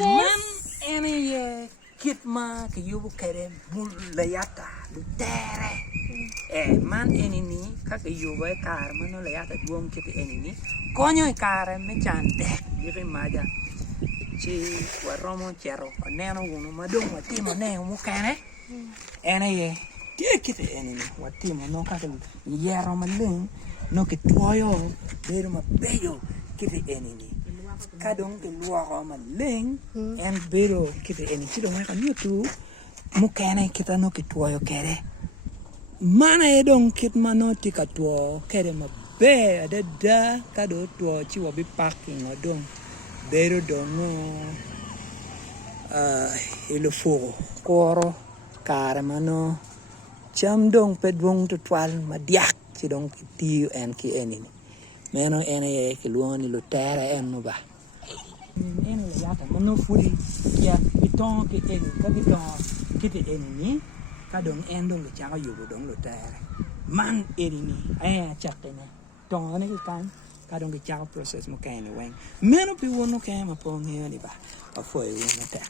Man any kit ma ke yubu kere mulayata lutere. Man any ni kake yubu e kar mano layata duom kit any ni. Konyo e kare me chande yiki maja. Chi waromo chero neno uno madong watimo ne mukene. Ene tie kit any ni watimo no kake yero maling no ke tuoyo bedo mabeyo kit any ni. Kadong ke luoko maling en bedo kite eni chido ngaka niutu mukene kita no kituoyo kere mana edong kit mano tika tuo kere mabe adada kado tuo chiwo bi parking odong bedo dongo ilufugo koro kare mano cham dong pedwong tutwal madiak chidong kitiyo en ki eni meno ene ke luoni lutere en no ba ene le yata mano fuli ya biton ke eni ka biton kite eni ni ka dong en dong ke chaka yugo dong lutere man eni ni aya chakene tong ane ke kan ka dong ke chaka process mo kaine weng meno pi wono ke ma po ngeni ba a foi wono ta